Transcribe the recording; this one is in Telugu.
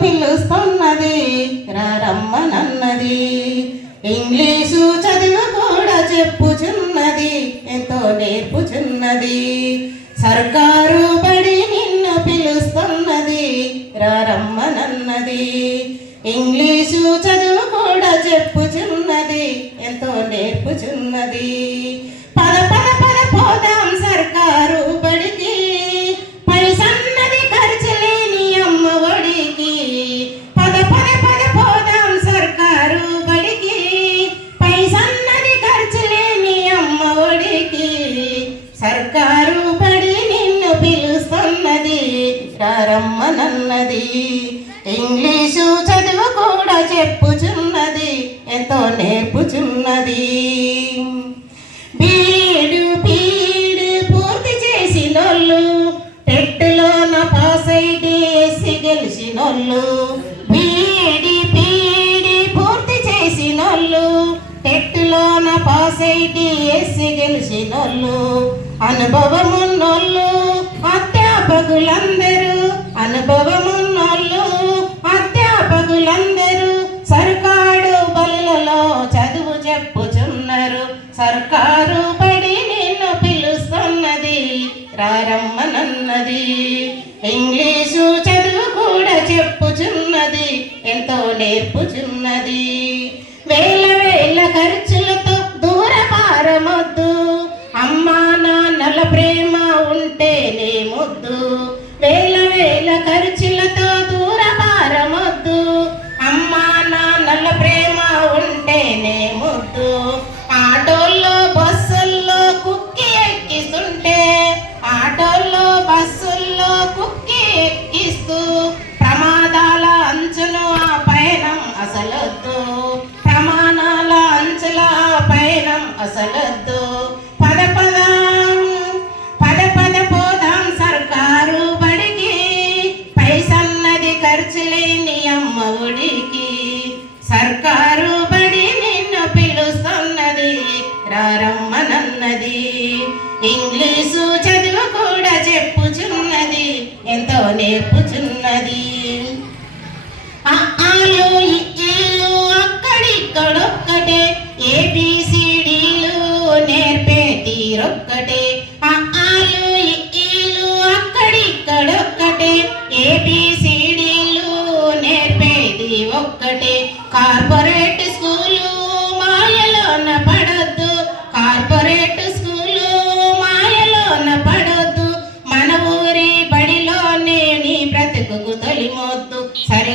పిలుస్తున్నది రమ్మనన్నది. ఇంగ్లీషు చదువు కూడా చెప్పుచున్నది, ఎంతో నేర్పుచున్నది. సర్కారు బడి నిన్ను పిలుస్తున్నది రమ్మనన్నది. ఇంగ్లీషు చదువు కూడా చెప్పుచున్నది, ఎంతో నేర్పుచున్నది. పద పద పద పోదాం సర్కారు బడికి, పైసన్నది ఖర్చు లేని అమ్మ ఒడికి. పద పద పద పోదాం సర్కారు బడికి, పైసన్నది ఖర్చు లేని అమ్మ ఒడికి. సర్కారు బడి నిన్ను పిలుస్తున్నది రమ్మనన్నది. ఇంగ్లీషు చదువు కూడా చెప్పుచున్నది, ఎంతో నేర్పుచున్నది. బీడు పీడు పూర్తి చేసినోళ్ళు, టెట్టులోన పాస్ అయితే ఎస్సి గెలిచినోళ్ళు. బీడి పీడి పూర్తి చేసినోళ్ళు, టెట్టులోన పాస్ అయితే ఎస్సి గెలిచినోళ్ళు. అనుభవమున్నోళ్ళు అధ్యాపకులందరూ, అనుభవమున్నోళ్ళు అధ్యాపకులందరూ సర్కారు బలులలో చదువు చెప్పుచున్నారు. సర్కారు బడి నిన్ను పిలుస్తున్నది రమ్మనన్నది. ఇంగ్లీషు చదువు కూడా చెప్పుచున్నది, ఎంతో నేర్పుచున్నది. వేల వేల ఖర్చులతో దూరపారమొద్దు, అమ్మా నాన్నల ప్రేమ ఉంటేనే ముద్దు. వేల వేల ఖర్చులతో దూరపారమొద్దు, అమ్మా నాన్నల ప్రేమ ఉంటేనే ముద్దు. ఆటోల్లో బస్సుల్లో కుక్కి ఎక్కిస్తుంటే, ఆటోల్లో బస్సుల్లో కుక్కి ఎక్కిస్తూ ప్రమాదాల అంచును ఆ పయనం అసలొద్దు. ప్రమాణాల అంచుల పయనం అసలొద్దు. పద పద పద పద పోదాం సర్కారు బడికి, పైసన్నది ఖర్చు లేని అమ్మ ఒడికి. సర్కారు బడి నిన్ను పిలుస్తున్నది రమ్మనన్నది. ఇంగ్లీషు చదువు కూడా చెప్పుచున్నది, ఎంతో నేర్పుచున్నది. ఆలు ఇల్లు అక్కడిక్కడొక్కటే, ఏబిసిడీలు నేర్పే తీరొక్కటే. ఆలు ఇల్లు అక్కడిక్కడొక్కటే, ఏబిసిడీలు నేర్పేది ఒక్కటే. కార్పొరేట్ స్కూలు మాయలోన పడొద్దు, కార్పొరేట్ స్కూలు మాయలోన పడొద్దు. మన ఊరి బడిలోనే నీ బ్రతుకుకు తొలిమొద్దు. సరే